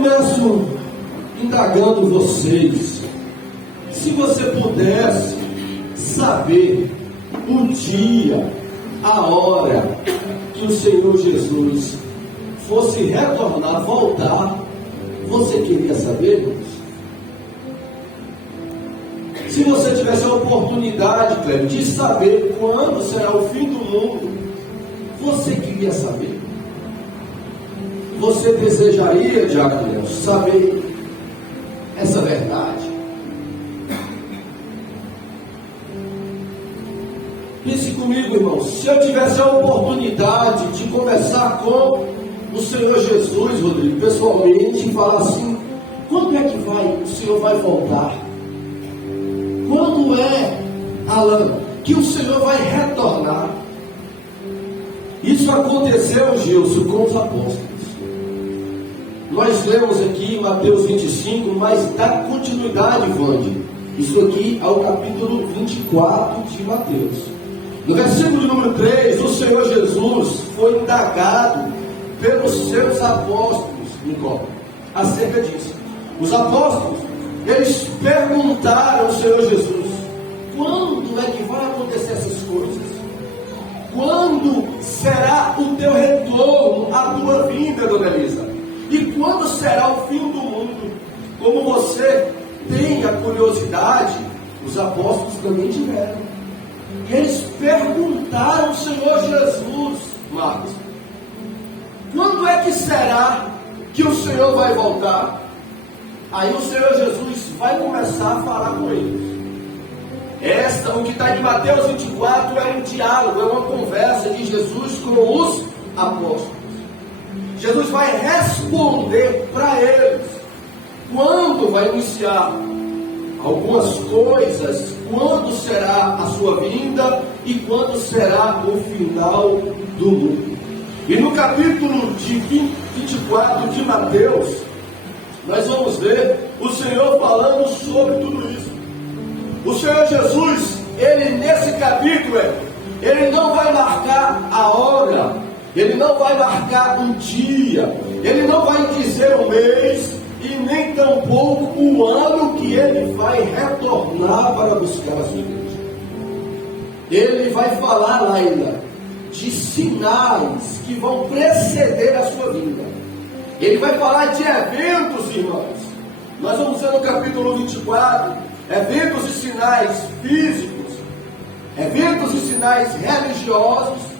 começo indagando vocês, se você pudesse saber o dia, a hora que o Senhor Jesus fosse retornar, voltar, você queria saber, irmãos? Se você tivesse a oportunidade, Cleber, de saber quando será o fim do mundo, você queria saber? Você desejaria, Diácono, saber essa verdade? Pense comigo, irmãos, se eu tivesse a oportunidade de conversar com o Senhor Jesus, Rodrigo, pessoalmente, e falar assim: quando é que o Senhor vai voltar? Quando é, Alan, que o Senhor vai retornar? Isso aconteceu, Gilson, com os apóstolos. Nós lemos aqui em Mateus 25, mas dá continuidade, Vande. Isso aqui é o capítulo 24 de Mateus. No versículo número 3, o Senhor Jesus foi indagado pelos seus apóstolos, Nicole, acerca disso. Os apóstolos, eles perguntaram ao Senhor Jesus: quando é que vai acontecer essas coisas? Quando será o teu retorno, a tua vinda, dona Elisa? E quando será o fim do mundo? Como você tem a curiosidade, os apóstolos também tiveram. Eles perguntaram ao Senhor Jesus, Marcos: quando é que será que o Senhor vai voltar? Aí o Senhor Jesus vai começar a falar com eles. O que está em Mateus 24 é um diálogo, é uma conversa de Jesus com os apóstolos. Jesus vai responder para eles quando vai iniciar algumas coisas, quando será a sua vinda e quando será o final do mundo. E no capítulo de 24 de Mateus, nós vamos ver o Senhor falando sobre tudo isso. O Senhor Jesus, ele nesse capítulo, ele não vai marcar a hora, ele não vai marcar um dia, ele não vai dizer o mês e nem tampouco o ano que ele vai retornar para buscar a sua igreja. Ele vai falar, Laila, de sinais que vão preceder a sua vinda. Ele vai falar de eventos, irmãos. Nós vamos ver no capítulo 24, eventos e sinais físicos, eventos e sinais religiosos,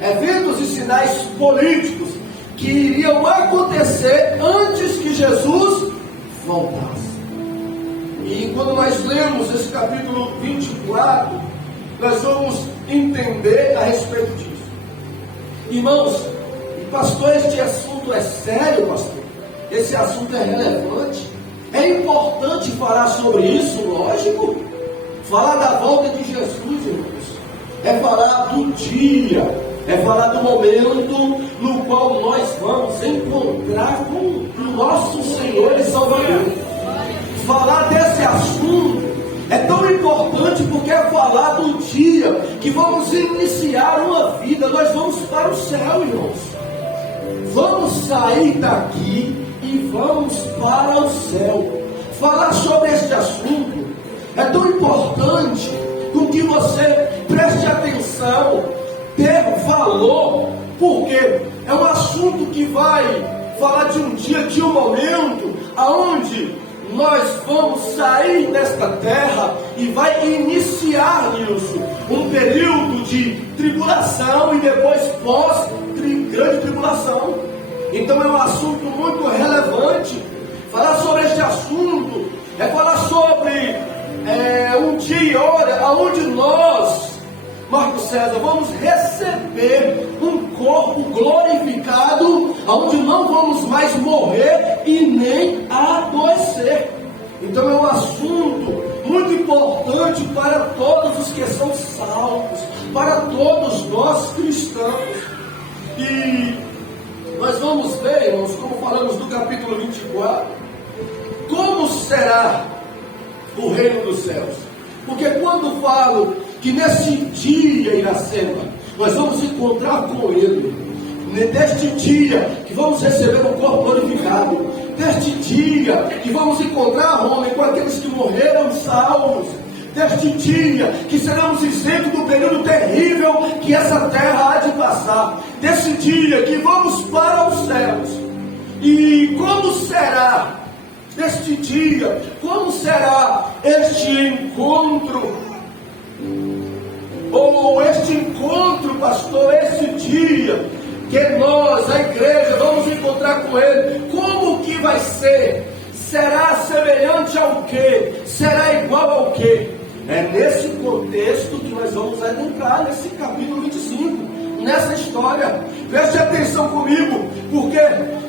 eventos e sinais políticos que iriam acontecer antes que Jesus voltasse. E quando nós lemos esse capítulo 24, nós vamos entender a respeito disso. Irmãos, pastor, este assunto é sério, pastor? Esse assunto é relevante? É importante falar sobre isso, lógico. Falar da volta de Jesus, irmãos, é falar do dia, é falar do momento no qual nós vamos encontrar com o nosso Senhor e Salvador. Falar desse assunto é tão importante porque é falar do dia que vamos iniciar uma vida. Nós vamos para o céu, irmãos. Vamos sair daqui e vamos para o céu. Falar sobre este assunto é tão importante com que você preste atenção, ter valor, porque é um assunto que vai falar de um dia, de um momento, aonde nós vamos sair desta terra e vai iniciar, Nilson, um período de tribulação e depois pós-grande tribulação. Então é um assunto muito relevante. Falar sobre este assunto é falar sobre um dia e hora onde nós, Marco César, vamos receber um corpo glorificado, onde não vamos mais morrer e nem adoecer. Então é um assunto muito importante para todos os que são salvos, para todos nós cristãos. E nós vamos ver, irmãos, como falamos no capítulo 24, como será o reino dos céus. Porque quando falo que nesse dia, Iracema, nós vamos encontrar com Ele, deste dia que vamos receber um corpo glorificado, deste dia que vamos encontrar Roma com aqueles que morreram salvos, deste dia que seremos isentos do período terrível que essa terra há de passar, desse dia que vamos para os céus. E como será este dia? Como será este encontro? Ou este encontro, pastor, este dia que nós, a igreja, vamos encontrar com Ele, como que vai ser? Será semelhante ao quê? Será igual ao quê? É nesse contexto que nós vamos adentrar nesse capítulo 25, nessa história. Preste atenção comigo, porque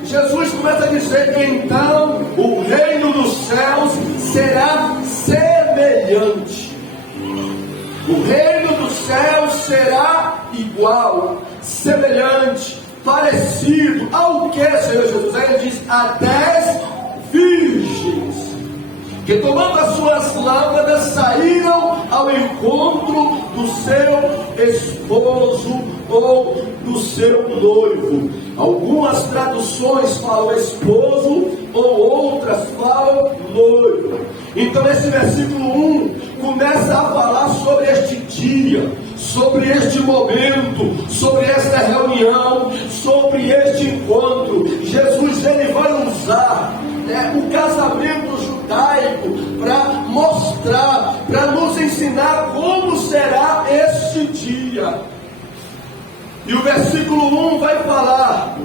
Jesus começa a dizer: então o reino dos céus será semelhante. O reino dos céus será igual, semelhante, parecido ao que, Senhor Jesus? Aí ele diz: a 10 virgens que, tomando as suas lâmpadas, saíram ao encontro do seu esposo ou do seu noivo. Algumas traduções falam esposo, ou outras falam noivo. Então esse versículo 1 começa a falar sobre este dia, sobre este momento, sobre esta reunião, sobre este encontro. Jesus, ele vai usar o casamento judaico para mostrar, para nos ensinar como será este dia. E o versículo 1 vai falar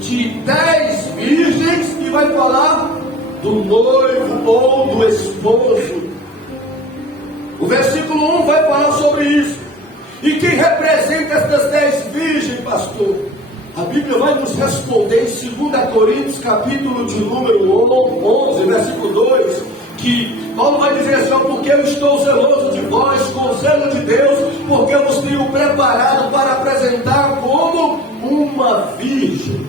de 10 virgens e vai falar do noivo ou do esposo. O versículo 1 vai falar sobre isso. E quem representa essas 10 virgens, pastor? A Bíblia vai nos responder em 2 Coríntios, capítulo de número 11, versículo 2, que Paulo vai dizer assim: porque eu estou zeloso de vós, com o zelo de Deus, porque eu vos tenho preparado para apresentar como uma virgem.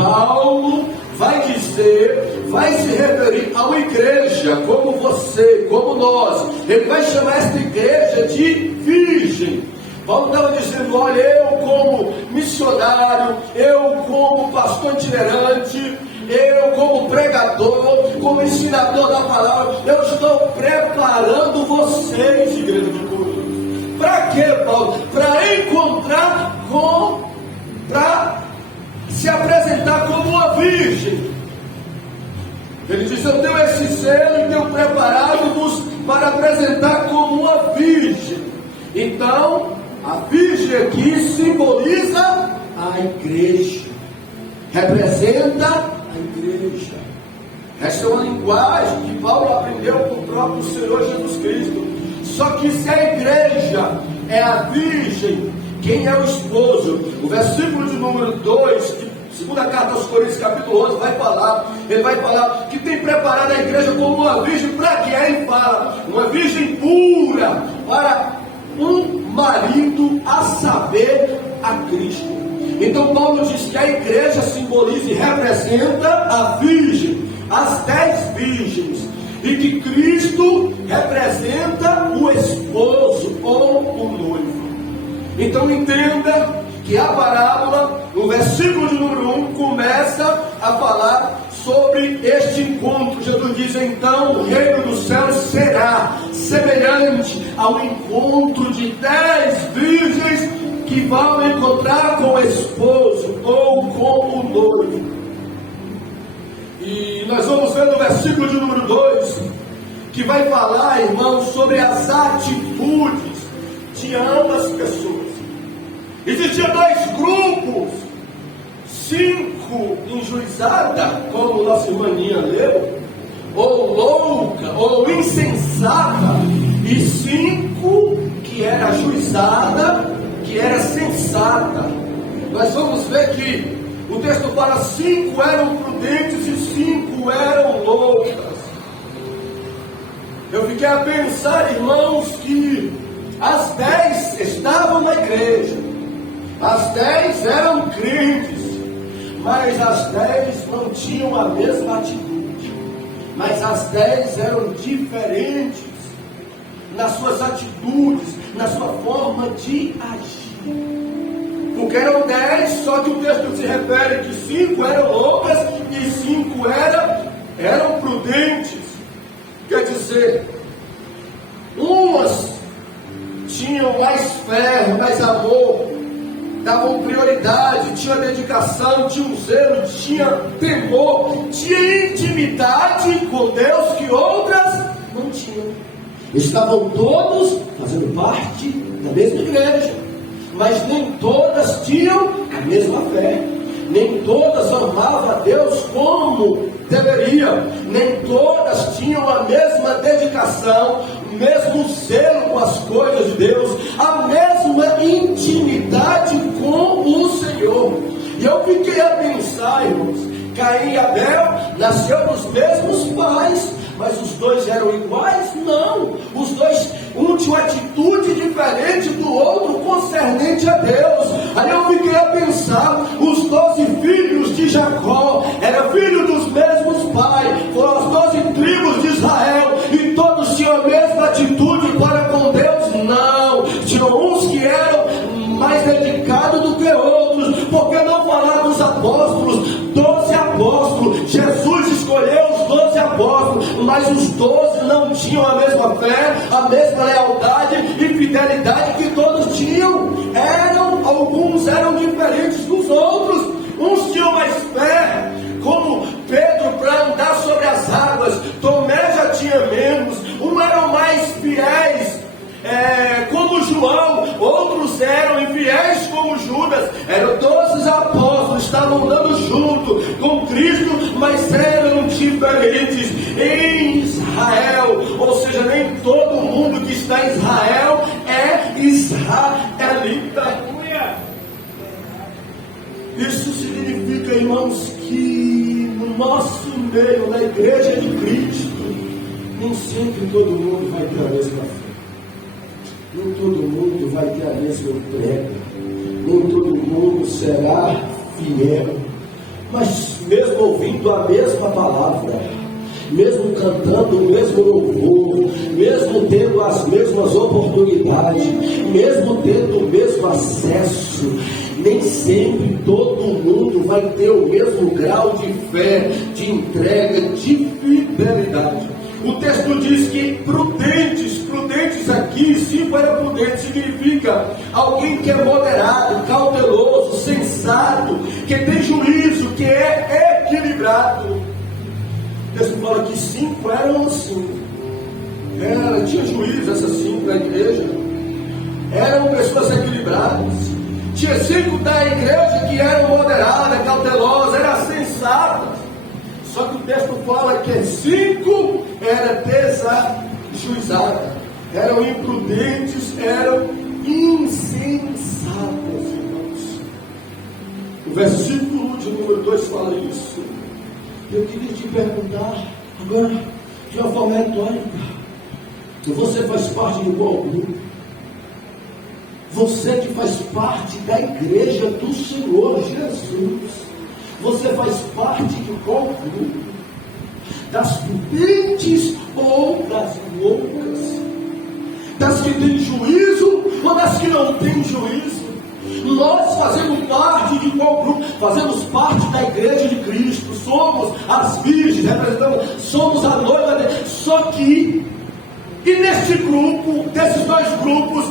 Paulo vai dizer, vai se referir a uma igreja como você, como nós. Ele vai chamar esta igreja de virgem. Paulo estava dizendo: olha, eu como missionário, eu como pastor itinerante, eu como pregador, como ensinador da palavra, eu estou preparando vocês, igreja de Corinto. Para quê, Paulo? Para encontrar para se apresentar como uma virgem. Ele diz: eu tenho esse selo e tenho preparado-vos para apresentar como uma virgem. Então, a virgem aqui simboliza a igreja, representa a igreja. Essa é uma linguagem que Paulo aprendeu com o próprio Senhor Jesus Cristo. Só que se a igreja é a virgem, quem é o esposo? O versículo de número 2, de segunda carta aos Coríntios, capítulo 11, ele vai falar que tem preparado a igreja como uma virgem. Para que ele fala? Uma virgem pura, para um marido, a saber, a Cristo. Então Paulo diz que a igreja simboliza e representa a virgem, as 10 virgens, e que Cristo representa o esposo ou o noivo. Então entenda que a parábola, no versículo de número 1, começa a falar sobre este encontro. Jesus diz: então o reino dos céus será semelhante ao encontro de 10 virgens que vão encontrar com o esposo ou com o noivo. E nós vamos ver no versículo de número 2 que vai falar, irmãos, sobre as atitudes de ambas pessoas. Existiam 2 grupos: 5 enjuizada, como nossa irmã Ninha leu, ou louca, ou insensata, e 5 que era ajuizada, que era sensata. Nós vamos ver que o texto fala: 5 eram prudentes e 5 eram loucas. Eu fiquei a pensar, irmãos, que as 10 estavam na igreja, as 10 eram crentes, mas as 10 não tinham a mesma atitude, mas as 10 eram diferentes nas suas atitudes, na sua forma de agir. Porque eram 10, só que o texto se refere que 5 eram loucas e 5 eram prudentes. Quer dizer, umas tinham mais fé, mais amor, davam prioridade, tinha dedicação, tinha um zelo, tinha temor, tinha intimidade com Deus que outras não tinham. Estavam todos fazendo parte da mesma igreja, mas nem todas tinham a mesma fé, nem todas amavam a Deus como deveria, nem todas tinham a mesma dedicação, o mesmo zelo com as coisas de Deus, a mesma intimidade com o Senhor. E eu fiquei a pensar, irmãos, Caim e Abel nasceram dos mesmos pais, mas os dois eram iguais? Não, os dois, um tinha uma atitude diferente do outro concernente a Deus. Aí eu fiquei a pensar, os 12 filhos de Jacó eram filhos dos mesmos pais, foram as 12 tribos de Israel, e todos tinham a mesma atitude para com Deus? Não, tinham uns que eram mais dedicados do que outros. Porque não falar dos apóstolos, 12 apóstolos, Jesus escolheu os 12 apóstolos, mas os 12 não tinham a mesma fé, a mesma lealdade e fidelidade que todos tinham. Alguns eram diferentes dos outros. Uns tinham mais fé, como Pedro, para andar sobre as águas. Tomé já tinha menos. Uns eram mais fiéis, como João. Outros eram infiéis como Judas. Eram 12 apóstolos, estavam andando junto com Cristo, mas eram diferentes em Israel. Ou seja, nem todo mundo que está em Israel é israelita. Isso significa, irmãos, que no nosso meio, na igreja de Cristo, nem sempre todo mundo vai ter a mesma fé, nem todo mundo vai ter a mesma entrega, nem todo mundo será fiel. Mas mesmo ouvindo a mesma palavra, mesmo cantando o mesmo louvor, mesmo tendo as mesmas oportunidades, mesmo tendo o mesmo acesso, nem sempre todo mundo vai ter o mesmo grau de fé, de entrega, de fidelidade. O texto diz que prudentes aqui, 5 era prudente, significa alguém que é moderado, cauteloso, sensato, que tem juízo, que é equilibrado. O texto fala que 5 eram assim. Tinha juízo essas 5 da igreja. Eram pessoas equilibradas. Tinha 5 da igreja que eram moderadas, cautelosas, eram sensatas. Só que o texto fala que 5 eram desajuizadas, eram imprudentes, eram insensatas, irmãos. O versículo de número 2 fala isso. Eu queria te perguntar agora, de uma forma retórica: você faz parte de qual grupo? Você que faz parte da igreja do Senhor Jesus, você faz parte de qual grupo? Das prudentes ou das loucas? Das que têm juízo ou das que não têm juízo? Nós fazemos parte de qual grupo? Fazemos parte da igreja de Cristo, somos as virgens, representamos, somos a noiva dele. Só que, e nesse grupo, desses 2 grupos,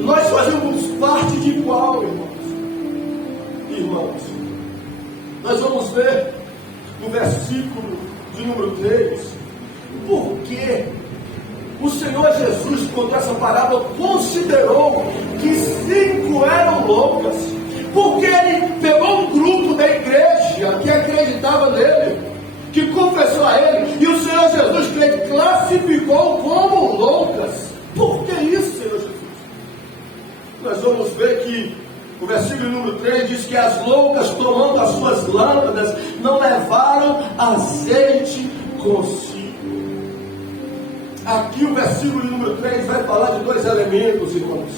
nós fazemos parte de qual, irmãos? Irmãos, nós vamos ver no versículo de número 3, porque o Senhor Jesus, quando essa parábola, considerou que 5 eram loucas, porque Ele pegou um grupo da igreja que acreditava nele, que confessou a Ele, e o Senhor Jesus classificou como loucas. Por que isso, Senhor Jesus? Nós vamos ver que o versículo número 3 diz que as loucas, tomando as suas lâmpadas, não levaram azeite consigo. Aqui o versículo número 3 vai falar de 2 elementos, irmãos: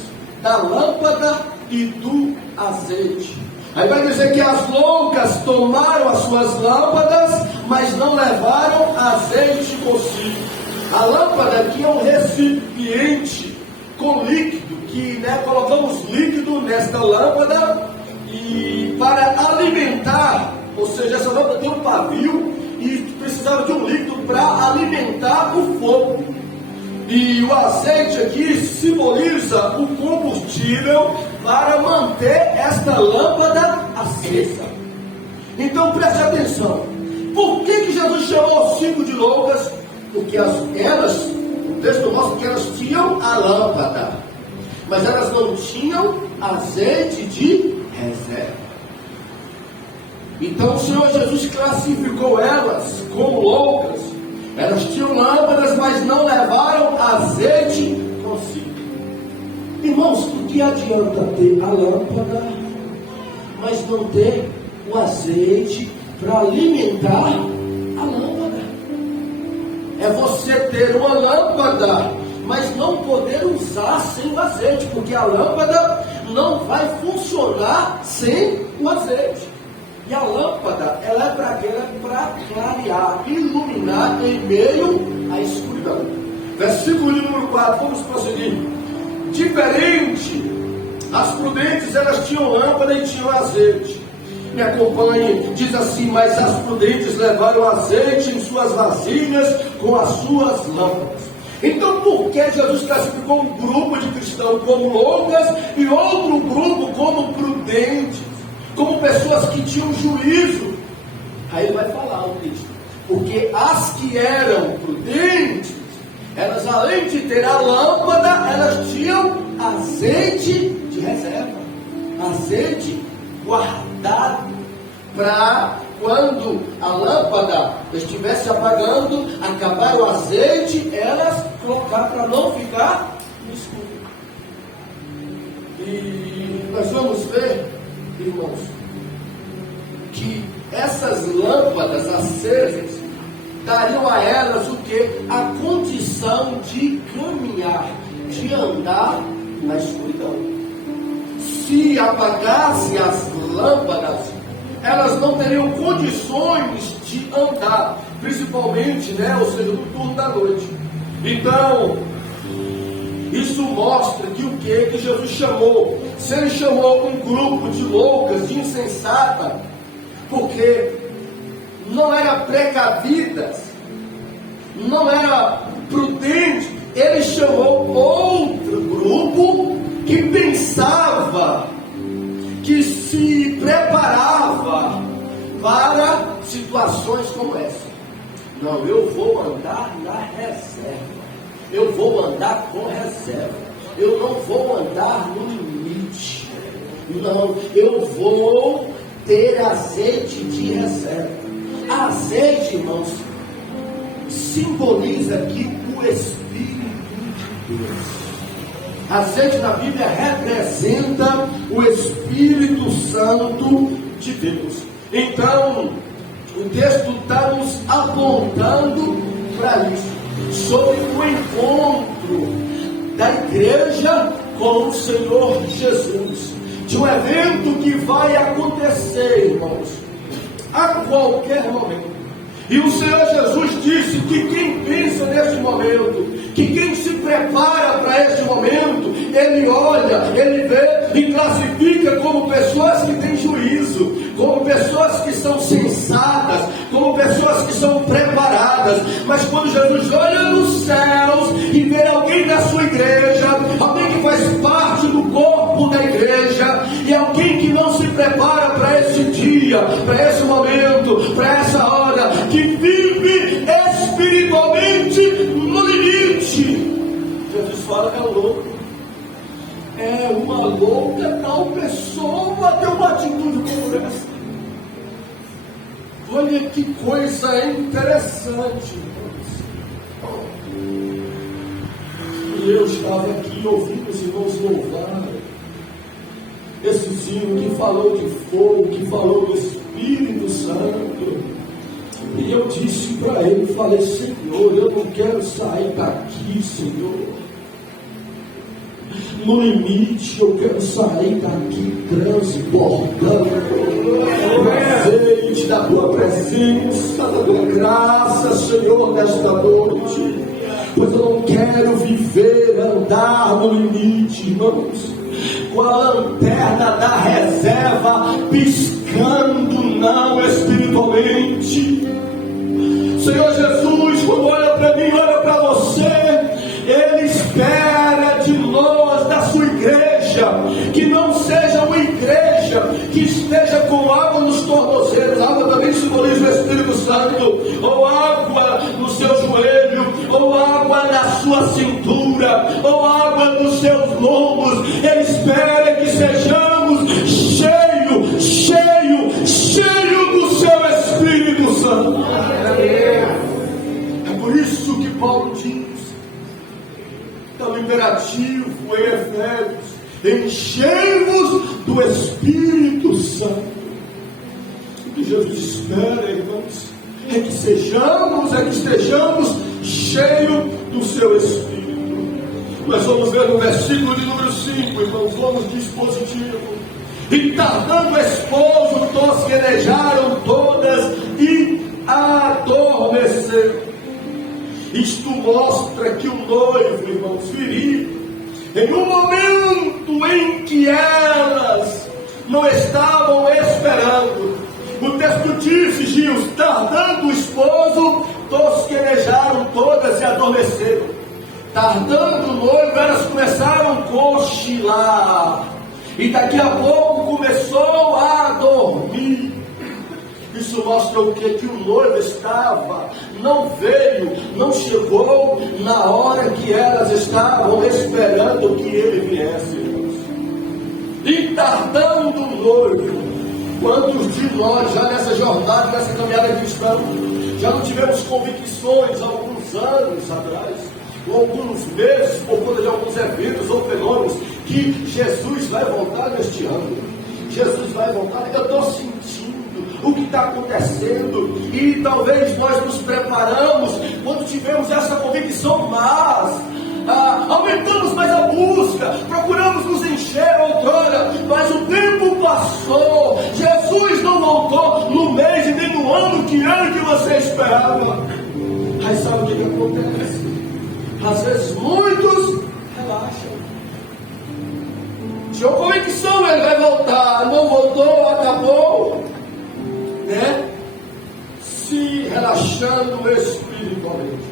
da lâmpada e do azeite. Aí vai dizer que as loucas tomaram as suas lâmpadas, mas não levaram azeite consigo. A lâmpada aqui é um recipiente com líquido que colocamos líquido nesta lâmpada e para alimentar, ou seja, essa lâmpada tem um pavio e precisava de um líquido para alimentar o fogo. E o azeite aqui simboliza o combustível para manter esta lâmpada acesa. Então preste atenção. Por que Jesus chamou os 5 de loucas? Porque elas, o texto mostra que elas tinham a lâmpada, mas elas não tinham azeite de reserva. Então o Senhor Jesus classificou elas como loucas. Elas tinham lâmpadas, mas não levaram azeite consigo. Irmãos, o que adianta ter a lâmpada, mas não ter o azeite para alimentar a lâmpada? É você ter uma lâmpada, mas não poder usar sem o azeite, porque a lâmpada não vai funcionar sem o azeite. E a lâmpada, ela é para clarear, iluminar em meio à escuridão. Versículo número 4, vamos prosseguir. Diferente, as prudentes, elas tinham lâmpada e tinham azeite. Me acompanhe, diz assim: mas as prudentes levaram azeite em suas vasilhas com as suas lâmpadas. Então, por que Jesus classificou um grupo de cristãos como loucas e outro grupo como prudentes? Como pessoas que tinham juízo. Aí ele vai falar o texto. Porque as que eram prudentes, elas além de ter a lâmpada, elas tinham azeite de reserva. Azeite guardado. Para quando a lâmpada estivesse apagando, acabar o azeite, elas colocar para não ficar no escuro. E nós vamos ver, irmãos, que essas lâmpadas acesas dariam a elas o que? A condição de caminhar, de andar na escuridão. Se apagasse as lâmpadas, elas não teriam condições de andar, principalmente, ou seja, no turno da noite. Então, isso mostra que o que Jesus chamou? Se ele chamou um grupo de loucas, de insensatas, porque não eram precavidas, não era prudente, ele chamou outro grupo que pensava, que se preparava para situações como essa. Não, eu vou andar na reserva. Eu vou andar com reserva. Eu não vou andar no limite. Não, eu vou ter azeite de reserva. Azeite, irmãos, simboliza aqui o Espírito de Deus. Azeite na Bíblia representa o Espírito Santo de Deus. Então, o texto está nos apontando para isso, sobre o encontro da igreja com o Senhor Jesus, de um evento que vai acontecer, irmãos, a qualquer momento. E o Senhor Jesus disse que quem pensa neste momento, que quem se prepara para este momento, ele olha, ele vê e classifica como pessoas que têm juízo, como pessoas que são sensatas, como pessoas que são preparadas. Mas quando Jesus olha nos céus e vê alguém da sua igreja, alguém que faz parte do corpo da igreja, e alguém que não se prepara para esse dia, para esse momento, para essa hora, que vive espiritualmente no limite, Jesus fala: é louco, é uma louca tal pessoa ter uma atitude como essa. Olha que coisa interessante, irmãos. E eu estava aqui ouvindo os irmãos louvarem esse hino que falou de fogo, que falou do Espírito Santo. E eu disse para ele, falei: Senhor, eu não quero sair daqui, Senhor, no limite. Eu quero sair daqui transbordando o azeite da tua presença, da tua graça, Senhor, nesta noite. pois eu não quero viver, andar no limite, irmãos, com a lanterna da reserva piscando, não espiritualmente. Senhor Jesus, quando olha para mim, olha para você, Ele espera de nós, da sua igreja, que não seja uma igreja que esteja com água nos tornozelos. Água também simboliza o Espírito Santo, ou água no seu joelho, ou água na sua cintura, ou água nos seus lombos. Ele espera que sejamos cheio do seu Espírito Santo. É por isso que Paulo diz, no imperativo em Efésios: enchei-vos do Espírito Santo. O que Jesus espera, irmãos, é que estejamos cheios do seu Espírito. Nós vamos ver no versículo de número 5, irmãos, vamos dispositivo. E tardando o esposo, tosquenejaram todas e adormeceram. Isto mostra que o noivo, irmãos, viria em um momento em que elas não estavam esperando. O texto diz, Gils, tardando o esposo, tosquenejaram todas e adormeceram. Tardando o noivo, elas começaram a cochilar, e daqui a pouco começou a dormir. Isso mostra o que? Que o noivo estava, não veio, não chegou na hora que elas estavam esperando que ele viesse. E tardando o noivo, quantos de nós já nessa jornada, nessa caminhada cristã, já não tivemos convicções há alguns anos atrás, ou alguns meses, por conta de alguns eventos ou fenômenos, que Jesus vai voltar neste ano? Jesus vai voltar. Eu estou sentindo o que está acontecendo, e talvez nós nos preparamos quando tivemos essa convicção, mas aumentamos mais a busca, procuramos nos encher outrora, mas o tempo passou, Jesus não voltou no mês e nem no ano que era que você esperava. Aí sabe o que acontece? Às vezes muitos relaxam. Tinha convicção, ele vai voltar, não voltou, acabou, né? Se relaxando espiritualmente.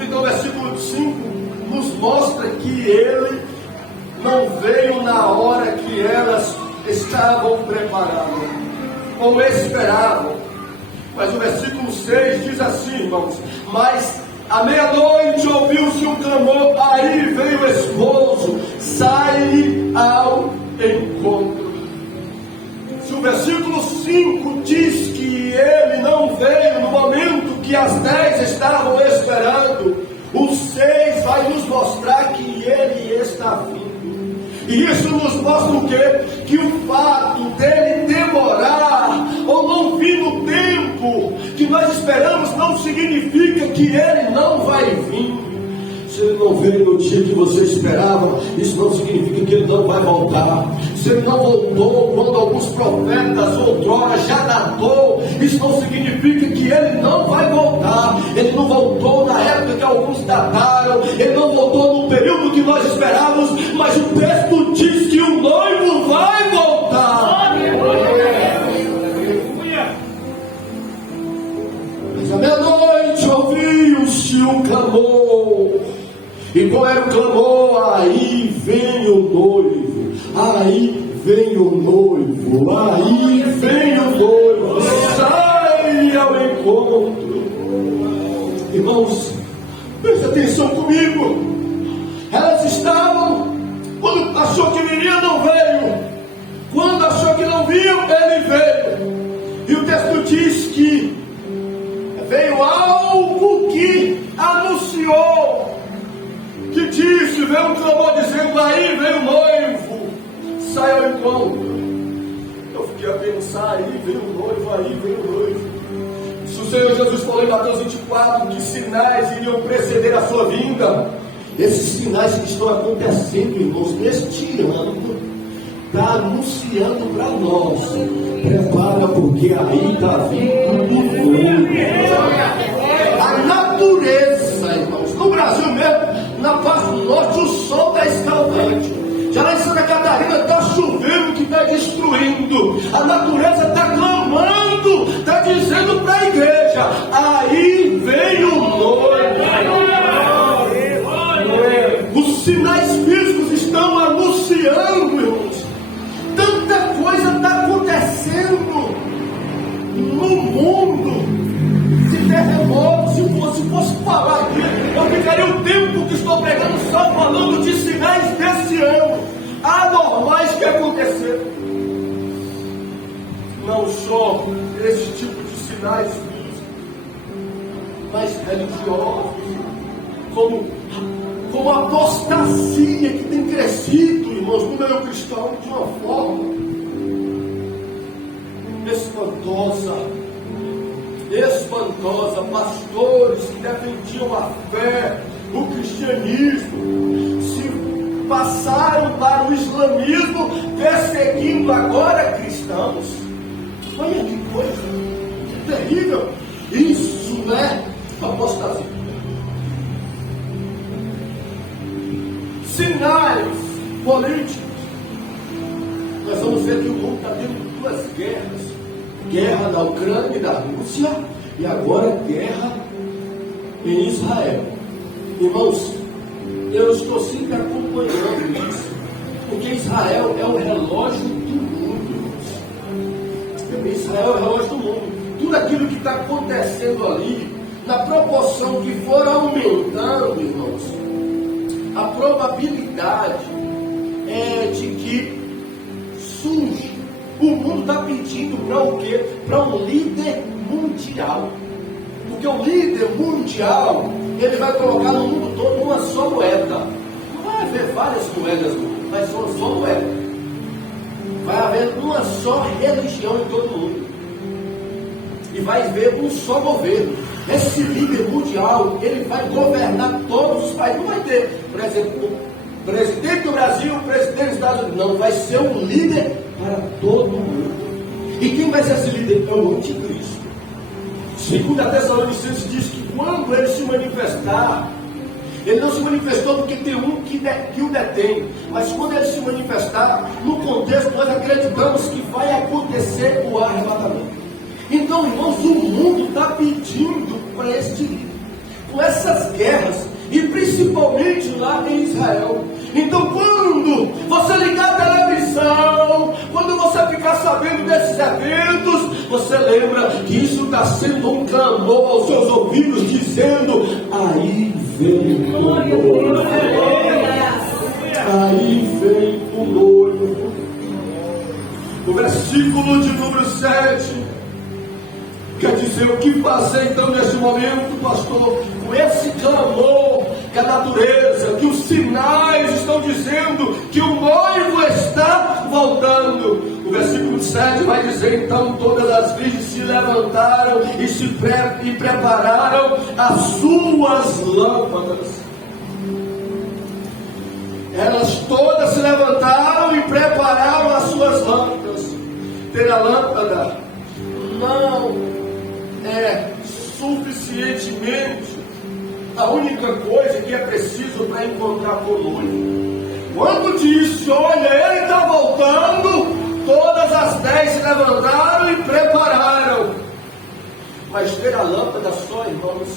Então o versículo 5 nos mostra que ele não veio na hora que elas estavam preparadas, ou esperavam. Mas o versículo 6 diz assim, irmãos: mas à meia-noite ouviu-se um clamor, aí veio o esposo, sai ao encontro. Se o versículo 5 diz que ele não veio no momento que as 10 estavam esperando, o 6 vai nos mostrar que ele está vindo. E isso nos mostra o quê? Que o fato dele demorar ou não vir no tempo que nós esperamos não significa que ele não vai vir. Se ele não veio no dia que você esperava, isso não significa que ele não vai voltar. Se ele não voltou quando alguns profetas outrora já datou, isso não significa que ele não vai voltar. Ele não voltou na época que alguns dataram, ele não voltou no período que nós esperávamos, mas o texto diz que o noivo vai voltar. Mas à meia-noite ouviu-se um clamor. E qual era o clamor? Aí vem o noivo, aí vem o noivo, aí vem o noivo, sai ao encontro. Irmãos, preste atenção comigo. Elas estavam, quando achou que viria, não veio. Quando achou que não viu, ele veio. E o texto diz que veio algo que anunciou, que disse, veio um clamor dizendo, aí vem o noivo, sai ao encontro. Eu fiquei a pensar, aí vem o noivo, aí vem o noivo. Se o Senhor Jesus falou em Mateus 24 que sinais iriam preceder a sua vinda, esses sinais que estão acontecendo, irmãos, neste ano, está anunciando para nós, prepara, porque aí está vindo o noivo. A natureza, irmãos, no Brasil mesmo, pedindo, a natureza está clamando, está dizendo para a igreja: aí vem o noivo. Os sinais físicos estão anunciando, irmãos. Tanta coisa está acontecendo no mundo. Se terremoto, se fosse falar aqui, eu ficaria o tempo que estou pregando só falando de sinais desse ano anormais que aconteceram. Não só esse tipo de sinais físicos, mas religiosos, como a apostasia que tem crescido, irmãos, no meio cristão de uma forma espantosa. Pastores que defendiam a fé, o cristianismo, se passaram para o islamismo, perseguindo agora cristãos. Olha que coisa terrível! Isso é apostasia. Sinais políticos. Nós vamos ver que o mundo está tendo duas guerras: guerra da Ucrânia e da Rússia, e agora guerra em Israel. Irmãos, eu estou sempre acompanhando isso, porque Israel é o relógio do mundo, irmãos. Israel é o relógio do mundo. Tudo aquilo que está acontecendo ali, na proporção que for aumentando, irmãos, a probabilidade é de que surge. O mundo está pedindo para o quê? Para um líder mundial. Porque o líder mundial, ele vai colocar no mundo todo uma só moeda. Não vai haver várias moedas no mundo, vai ser uma só moeda. Vai haver uma só religião em todo o mundo. E vai haver um só governo. Esse líder mundial, ele vai governar todos os países. Não vai ter, por exemplo, o presidente do Brasil, o presidente dos Estados Unidos. Não, vai ser um líder para todo mundo. E quem vai ser esse líder? É o anticristo. Segundo a Tessalonicenses diz que quando ele se manifestar, ele não se manifestou porque tem um que o detém, mas quando ele se manifestar, no contexto nós acreditamos que vai acontecer o arrebatamento. Então, irmãos, o mundo está pedindo para este líder, com essas guerras, e principalmente lá em Israel. Então, quando você ligar a televisão, quando você ficar sabendo desses eventos, você lembra que isso está sendo um clamor aos seus ouvidos, dizendo: aí vem o noivo. Aí vem o noivo. O versículo de número 7 quer dizer: o que fazer então nesse momento, pastor? Com esse clamor que a natureza, que os sinais estão dizendo que o noivo está voltando. O versículo 7 vai dizer: então todas as virgens se levantaram e prepararam as suas lâmpadas. Elas todas se levantaram e prepararam as suas lâmpadas. Ter a lâmpada não é suficientemente a única coisa que é preciso para encontrar com o noivo. Quando disse: olha, ele está voltando, todas as 10 se levantaram e prepararam. Mas ter a lâmpada só, irmãos,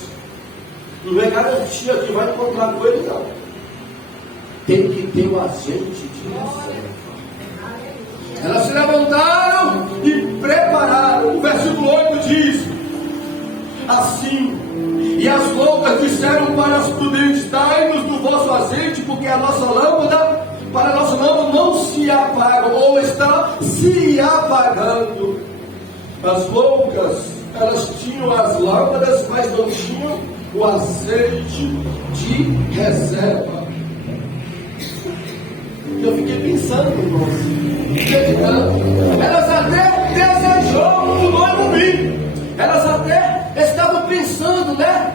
não é garantia que vai encontrar com ele, não. Tem que ter o agente de reserva. Elas se levantaram e prepararam. O versículo 8 diz assim: e as loucas disseram para as prudentes: dai-nos do vosso azeite, porque a nossa lâmpada, para a nossa lâmpada não se apaga, ou está se apagando. As loucas, elas tinham as lâmpadas, mas não tinham o azeite de reserva. Eu fiquei pensando, irmãos, meditando. Elas até desejou o noivo vir. Elas até estavam pensando, né?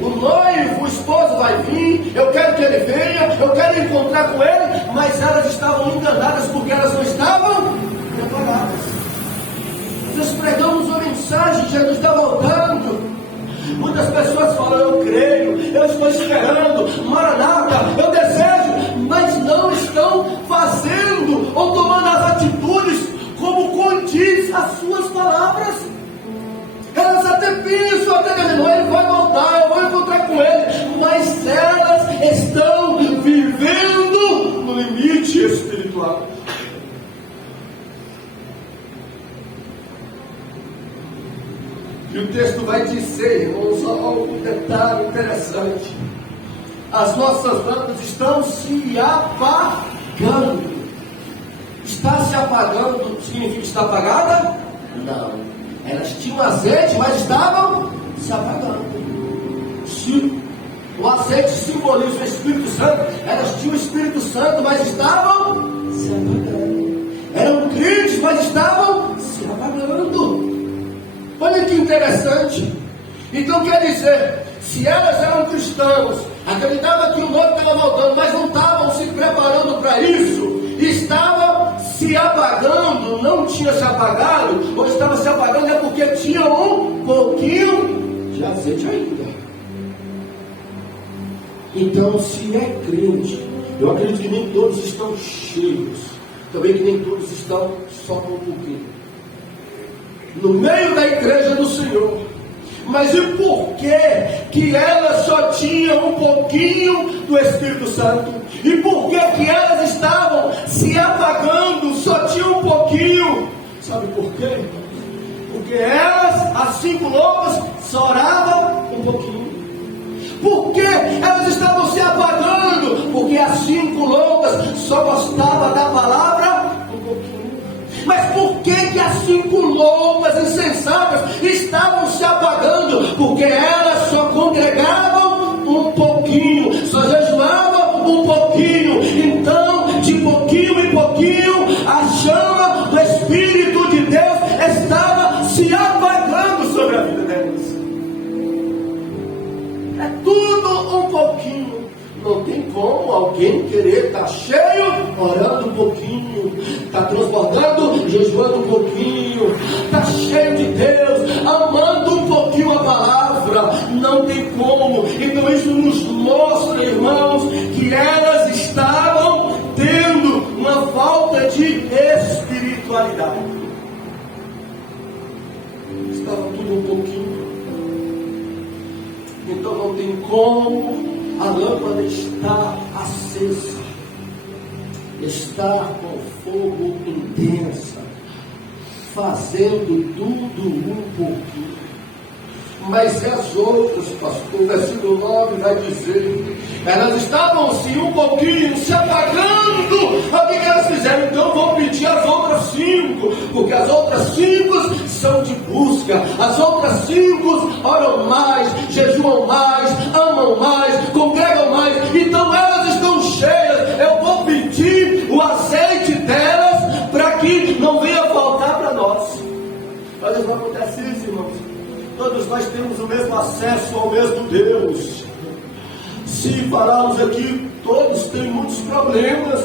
O noivo, o esposo vai vir, eu quero que ele venha, eu quero encontrar com ele, mas elas estavam enganadas porque elas não estavam preparadas. Nós pregamos uma mensagem: Jesus está voltando. Muitas pessoas falam: eu creio, eu estou esperando, Maranata, eu desejo, mas não estão fazendo ou tomando as atitudes como E o texto vai dizer, irmãos, um detalhe interessante: as nossas lâmpadas estão se apagando. Está se apagando significa que está apagada? Não. Elas tinham azeite, mas estavam se apagando. O azeite simboliza o Espírito Santo. Elas tinham o Espírito Santo, mas estavam se apagando. Eram crentes, mas estavam se apagando. Olha que interessante. Então quer dizer, se elas eram cristãs, acreditavam que o noivo estava voltando, mas não estavam se preparando para isso, estavam se apagando, não tinha se apagado, ou estava se apagando é porque tinha um pouquinho de azeite ainda. Então, se é crente, eu acredito que nem todos estão cheios, também que nem todos estão só com um pouquinho no meio da igreja do Senhor. Mas e por que elas só tinham um pouquinho do Espírito Santo? E por que elas estavam se apagando, só tinham um pouquinho? Sabe por quê? Porque elas, as 5 loucas, só oravam um pouquinho. Por que elas estavam se apagando? Porque as 5 loucas só gostavam da palavra um pouquinho. Mas por que as 5 loucas insensatas estavam se apagando? Porque elas só congregavam um pouquinho, só jejuavam um pouquinho. Então, de pouquinho em pouquinho, a chama do Espírito de Deus estava se apagando sobre a vida delas. É tudo um pouquinho. Não tem como alguém querer estar cheio, orando um pouquinho, está transbordando, jejuando um pouquinho, está cheio de Deus, amando um pouquinho a palavra. Não tem como. Então isso nos mostra, irmãos, que elas estavam tendo uma falta de espiritualidade. Estava tudo um pouquinho. Então não tem como a lâmpada está acesa, está com fogo intensa, fazendo tudo um pouquinho. Mas as outras, pastor, o versículo 9 vai dizer, elas estavam se um pouquinho se apagando. O que elas fizeram? Então vou pedir as outras 5, porque as outras 5 são de busca, as outras 5 oram mais, jejuam mais, amam mais, congregam mais. Então elas estão cheias. Eu vou pedir o azeite delas para que não venha faltar para nós. Mas não acontece isso, irmãos. Todos nós temos o mesmo acesso ao mesmo Deus. Se falarmos aqui, todos têm muitos problemas,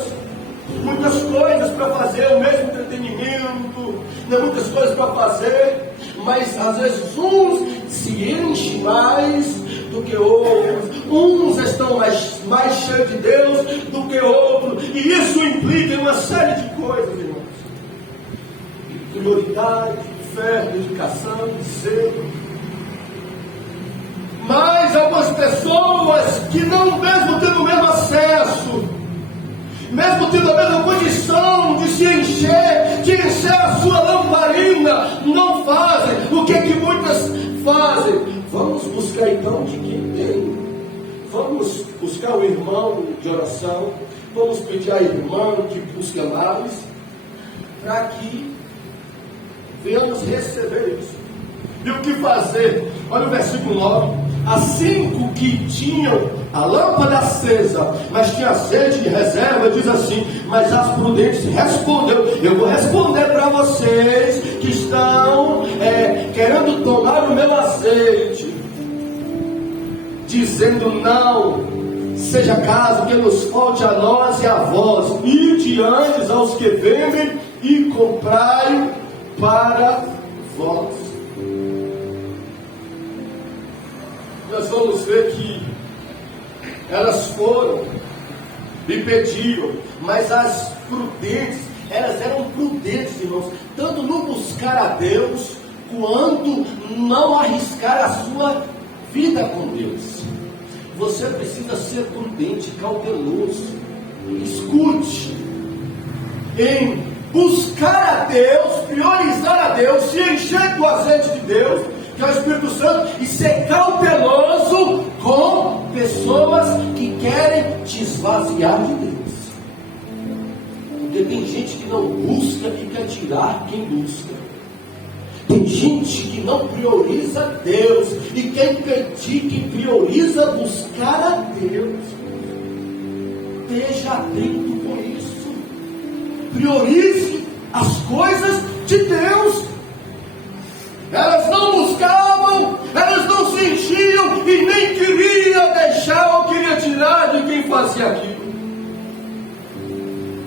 muitas coisas para fazer, o mesmo entretenimento, muitas coisas para fazer, mas às vezes uns se enchem mais do que outros, uns estão mais cheios de Deus do que outros, e isso implica em uma série de coisas, irmãos. Prioridade, fé, dedicação, zelo. Mas algumas pessoas que não, mesmo tendo o mesmo acesso, mesmo tendo a mesma condição de se encher, de encher a sua lamparina, não fazem. O que muitas fazem? Vamos buscar então de quem tem. Vamos buscar o irmão de oração, vamos pedir a irmã que busca mais, para que venhamos receber isso. E o que fazer? Olha o versículo 9. As 5 que tinham a lâmpada acesa, mas tinha azeite de reserva, diz assim: mas as prudentes respondeu. Eu vou responder para vocês que estão querendo tomar o meu azeite, dizendo: não seja caso que nos falte a nós e a vós, ide antes aos que vendem e comprai para vós. Nós vamos ver que elas foram e pediram, mas as prudentes, elas eram prudentes, irmãos, tanto no buscar a Deus, quanto não arriscar a sua vida com Deus. Você precisa ser prudente, cauteloso. Escute, em buscar a Deus, priorizar a Deus, se encher do azeite de Deus, que é o Santo e ser cauteloso com pessoas que querem te esvaziar de Deus. Porque tem gente que não busca e quer tirar quem busca. Tem gente que não prioriza Deus e quem critica e prioriza buscar a Deus. Esteja atento com isso. Priorize as coisas de Deus. Elas não buscavam, elas não se enchiam e nem queria deixar ou queria tirar de quem fazia aquilo.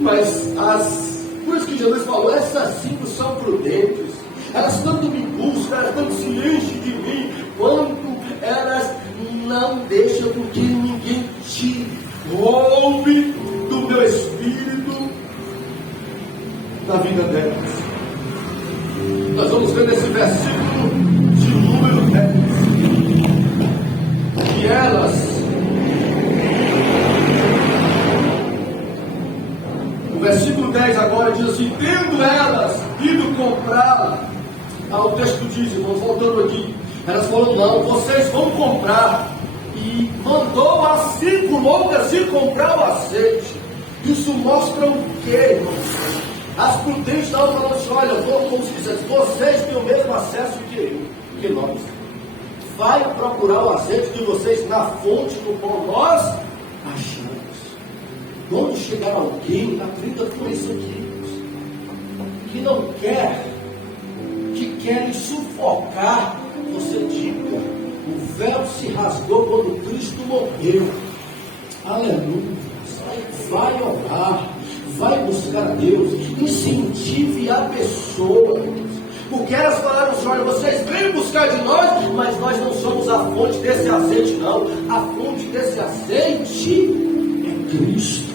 Mas por isso que Jesus falou, essas 5 são prudentes. Elas tanto me buscam, elas tanto se enchem de mim, quanto elas não deixam com que ninguém te roube do meu espírito na vida delas. Nós vamos ver nesse versículo de número 10 que elas, o versículo 10 agora diz assim: tendo elas ido comprar, o texto diz, irmãos, voltando aqui, elas falaram: não, vocês vão comprar. E mandou as 5 loucas ir comprar o azeite. Isso mostra o quê, irmãos? As prudentes estavam falando assim: olha, como se dissesse, vocês têm o mesmo acesso que nós. Vai procurar o azeite de vocês na fonte no qual nós achamos. Quando chegar alguém, aprenda com isso aqui, que não quer, que querem sufocar, você diga: o véu se rasgou quando Cristo morreu. Aleluia. Vai orar, vai buscar a Deus, incentive a pessoa, porque elas falaram assim: olha, vocês vêm buscar de nós, mas nós não somos a fonte desse azeite, não. A fonte desse azeite é Cristo,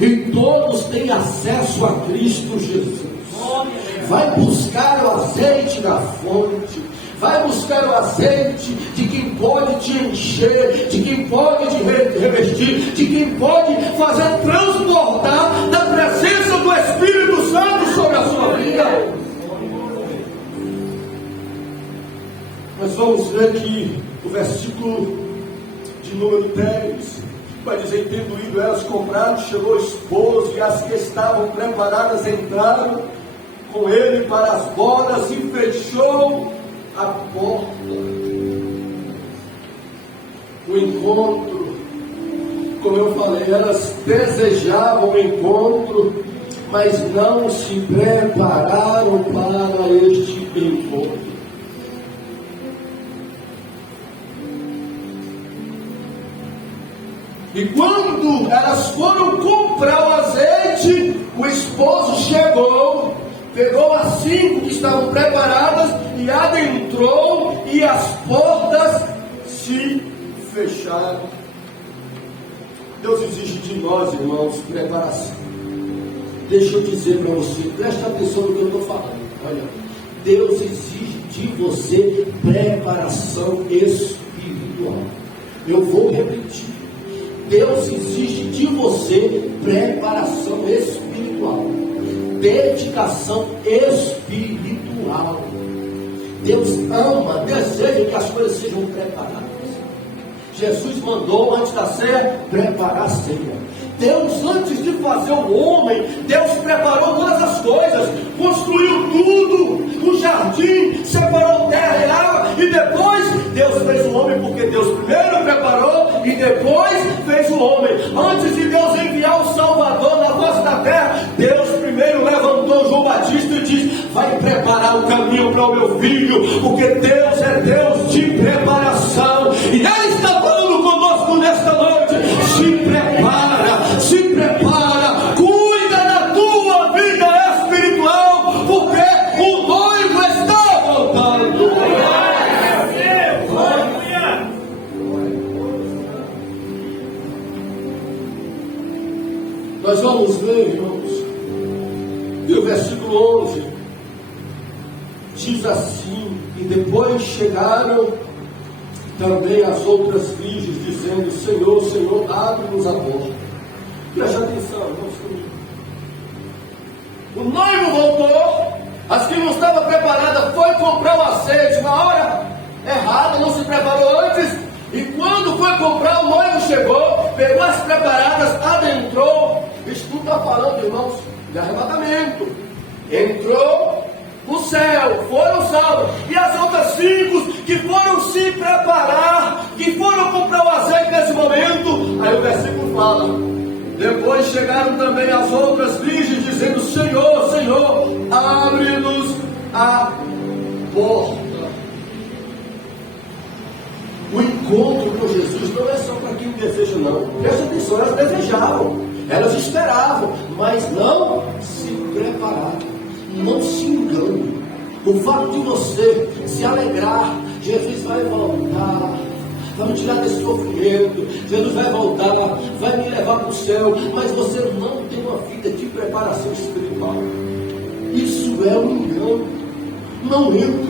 e todos têm acesso a Cristo Jesus. Vai buscar o azeite da fonte, vai buscar o azeite de quem pode te encher, de quem pode te revestir, de quem pode fazer transbordar da presença do Espírito Santo sobre a sua vida. Nós vamos ver aqui o versículo de número 10, vai dizer: tendo ido elas comprar, chegou o esposo, e as que estavam preparadas entraram com ele para as bodas, e fechou a porta. O encontro, como eu falei, elas desejavam o encontro, mas não se prepararam para este encontro. E quando elas foram comprar o azeite, o esposo chegou, pegou as 5 que estavam preparadas e adentrou, e as portas se fecharam. Deus exige de nós, irmãos, preparação. Deixa eu dizer para você, presta atenção no que eu estou falando. Olha, Deus exige de você preparação espiritual. Eu vou repetir. Deus exige de você preparação espiritual, dedicação espiritual. Deus ama, deseja que as coisas sejam preparadas. Jesus mandou antes da ceia preparar a ceia. Deus, antes de fazer o homem, Deus preparou todas as coisas, construiu tudo, o jardim, separou terra e água, e depois Deus fez o homem, porque Deus primeiro preparou e depois fez o homem. Antes de Deus enviar o Salvador na face da terra, Deus primeiro levantou João Batista e disse: vai preparar o caminho para o meu filho, porque Deus é Deus de preparação, e Ele está falando conosco nesta noite. Se prepara, cuida da tua vida espiritual, porque o noivo está voltando. Nós vamos ver, irmãos, e o versículo 11 diz assim: e depois chegaram também as outras virgens, dizendo: Senhor, Senhor, abre-nos a porta. Preste atenção, irmãos, comigo. O noivo voltou, as que não estavam preparadas foi comprar o azeite na hora errada. preparou antes, e quando foi comprar, o noivo chegou, pegou as preparadas, adentrou. Isso tudo está falando, irmãos, de arrebatamento. Entrou no céu, foram salvos. E as outras 5 que foram se preparar, que foram comprar o azeite nesse momento, aí o versículo fala: depois chegaram também as outras virgens, dizendo: Senhor, Senhor, abre-nos a porta. O encontro com Jesus não é só para quem deseja, não. Presta atenção, elas desejavam, elas esperavam, mas não se prepararam. Não se engane. O fato de você se alegrar, Jesus vai voltar, vai me tirar desse sofrimento, Jesus vai voltar, vai me levar para o céu, mas você não tem uma vida de preparação espiritual. Isso é um engano. Não entre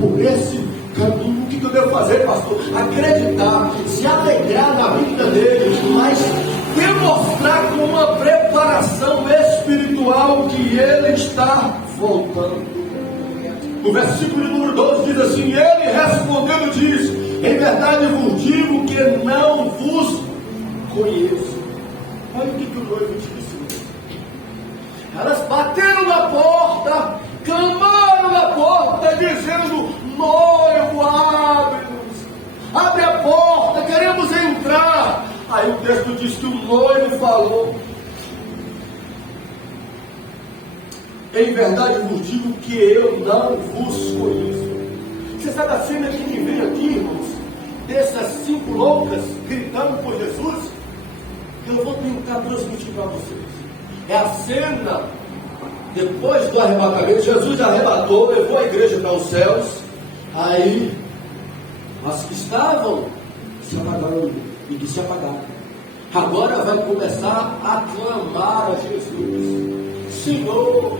por esse caminho. O que eu devo fazer, pastor? Acreditar, se alegrar na vida dele, mas demonstrar com uma preparação espiritual que ele está voltando. O versículo número 12 diz assim: ele respondendo diz: em verdade vos digo que não vos conheço. Olha o que o noivo disse. Elas bateram na porta, clamaram na porta, dizendo: noivo, abre-nos, abre a porta, queremos entrar. Aí o texto diz que o noivo falou: em verdade vos digo que eu não vos conheço. Você sabe a cena que me vem aqui, irmãos? Dessas 5 loucas gritando por Jesus? Eu vou tentar transmitir para vocês. É a cena depois do arrebatamento. Jesus arrebatou, levou a igreja para os céus. Aí as que estavam se apagaram e que se apagaram, agora vai começar a clamar a Jesus: Senhor,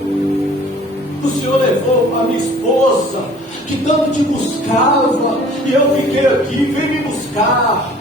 o Senhor levou a minha esposa, que tanto te buscava, e eu fiquei aqui, vem me buscar.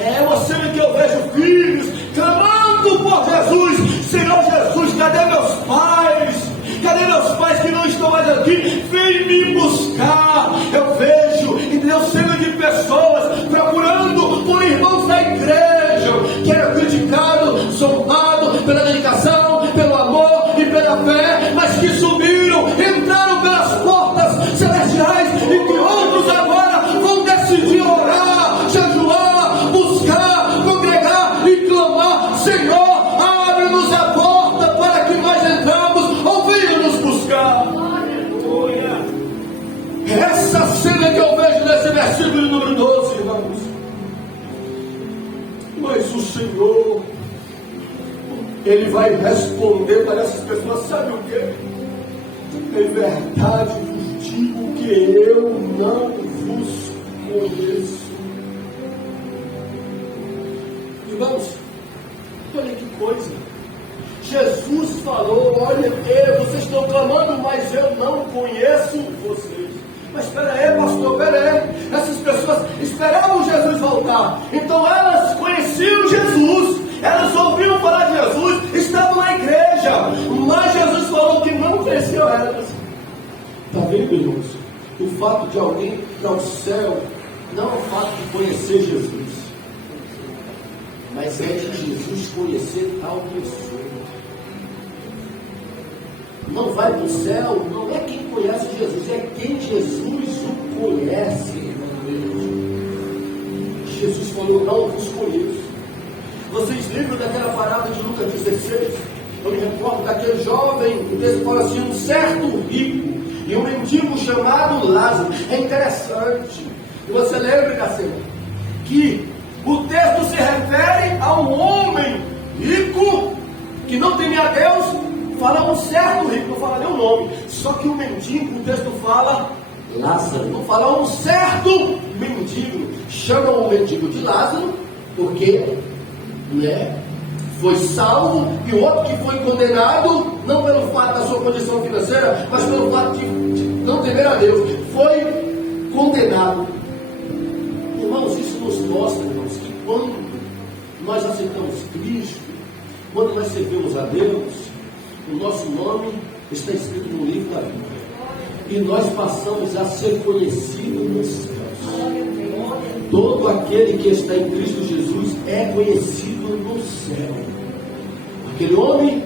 É uma cena que eu vejo filhos clamando por Jesus: Senhor Jesus, cadê meus pais? Cadê meus pais que não estão mais aqui? Vem me buscar. Eu vejo, entendeu, cena de pessoas procurando por irmãos da igreja, que era criticado, zombado pela dedicação, pelo amor e pela fé, mas que subiram, entraram pelas portas celestiais, e que outros agora vão decidir orar, jejuar, buscar, congregar e clamar: Senhor, abre-nos a porta para que nós entramos, ou venha nos buscar. Aleluia. Essa cena que eu vejo nesse versículo número 12, irmãos. Mas o Senhor, Ele vai responder para essas pessoas: sabe o que? Em verdade vos digo que eu não vos conheço. Irmãos, olha que coisa. Jesus falou: olha, vocês estão clamando, mas eu não conheço vocês. Mas espera aí, pastor, espera aí. Essas pessoas esperavam Jesus voltar, então elas conheciam Jesus, elas ouviram falar de Jesus, estavam na igreja, mas Jesus falou que não conheciam elas. Está vendo, irmãos? O fato de alguém ir ao céu não é o fato de conhecer Jesus, mas é de Jesus conhecer tal pessoa. Não vai para o céu, não é quem conhece Jesus, é quem Jesus o conhece. Jesus falou: não vos conheço. Vocês lembram daquela parábola de Lucas 16? Eu me recordo daquele jovem, o texto fala assim: um certo rico e um mendigo chamado Lázaro. É interessante, e você lembra da cena, que o texto se refere a um homem rico que não temia Deus. Fala um certo rico, não fala nem o nome. Só que o mendigo, o texto fala Lázaro, não fala um certo mendigo. Chama o mendigo de Lázaro, porque foi salvo, e o outro que foi condenado, não pelo fato da sua condição financeira, mas pelo fato de não temer a Deus, foi condenado. Irmãos, isso nos mostra, irmãos, que quando nós aceitamos Cristo, quando nós servimos a Deus, o nosso nome está escrito no livro da vida, e nós passamos a ser conhecidos nos céus. todo aquele que está em Cristo Jesus é conhecido no céu. Aquele homem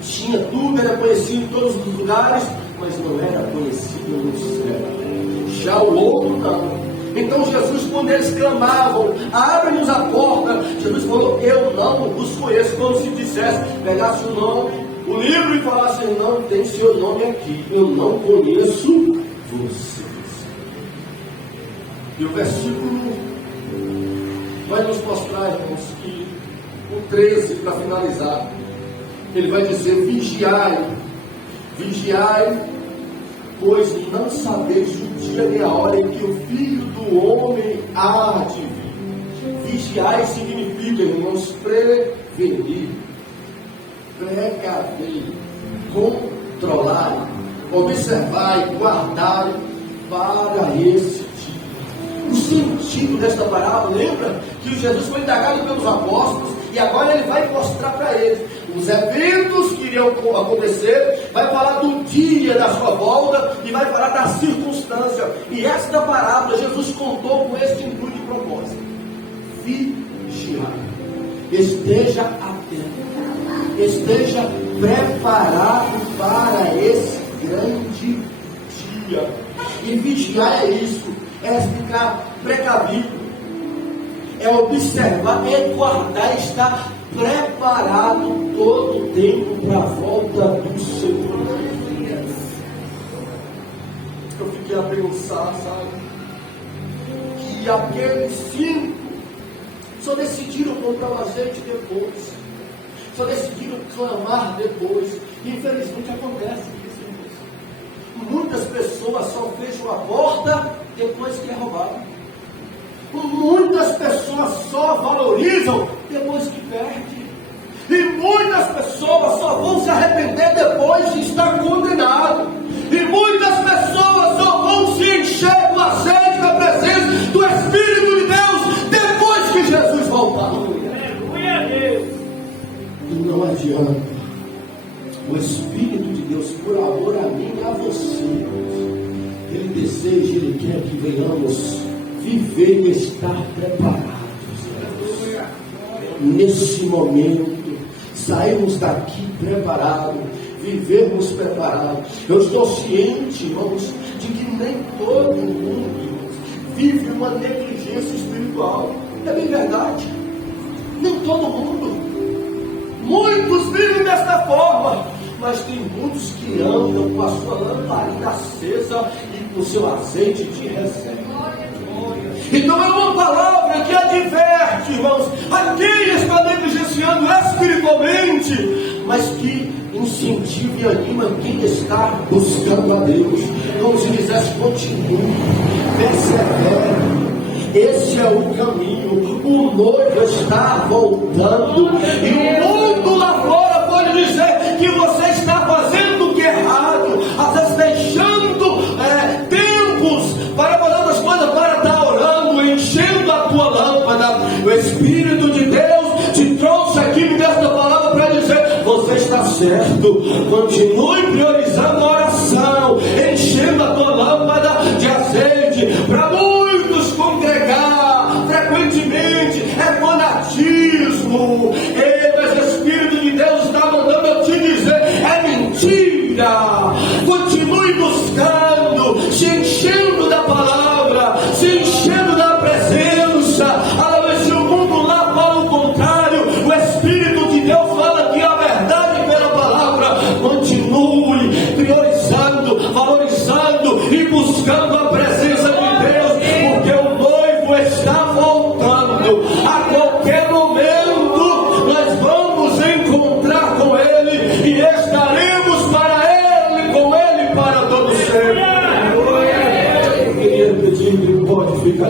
tinha tudo, era conhecido em todos os lugares, mas não era conhecido no céu. Já o outro não. Então Jesus, quando eles clamavam, abre-nos a porta, Jesus falou, eu não os conheço. Como se dissesse, pegasse o nome, o livro e falasse, não tem seu nome aqui, eu não conheço vocês. E o versículo vai nos mostrar, irmãos, que o 13, para finalizar, ele vai dizer, vigiai, vigiai, pois não sabeis o dia nem a hora em que o Filho do Homem há de vir. Vigiai significa, irmãos, prevenir, precaver, controlar, observar e guardar para esse dia. O sentido desta parábola, lembra que Jesus foi indagado pelos apóstolos e agora ele vai mostrar para eles os eventos que iriam acontecer, vai falar do dia da sua volta e vai falar da circunstância. E esta parábola Jesus contou com esse intuito e propósito: vigiar, esteja atento, esteja preparado para esse grande dia. E vigiar é isso, é ficar precavido, é observar, é guardar, estar preparado todo o tempo para a volta do Senhor. Eu fiquei a pensar, sabe, que aqueles 5 só decidiram comprar o azeite depois, só decidiram clamar depois. Infelizmente acontece isso, irmãos. Muitas pessoas só fecham a porta depois que é roubado. Muitas pessoas só valorizam depois que perde. E muitas pessoas só vão se arrepender depois de estar condenado. E muitas pessoas só vão se encher do azeite da presença do Espírito de Deus depois que Jesus voltar. Aleluia a Deus. E não adianta. O Espírito de Deus, por amor a mim e a você, Ele deseja, Ele quer que venhamos viver e estar preparados. Nesse momento, sairmos daqui preparados, vivermos preparados. Eu estou ciente, irmãos, de que nem todo mundo, irmãos, vive uma negligência espiritual. É bem verdade. Nem todo mundo. Muitos vivem desta forma, mas tem muitos que andam com a sua lamparina acesa e com o seu azeite de reserva. Então é uma palavra que adverte, irmãos, a quem está negligenciando espiritualmente, mas que incentiva e anima quem está buscando a Deus. Como se dissesse, continue, persevere. Esse é o caminho. O noivo está voltando. E o mundo lá fora pode dizer que você está fazendo o que é errado, às vezes deixando tempos para fazer outras coisas, para estar orando, enchendo a tua lâmpada. O Espírito de Deus te trouxe aqui nesta palavra para dizer: você está certo. Continue priorizando a oração, enchendo a tua lâmpada de azeite para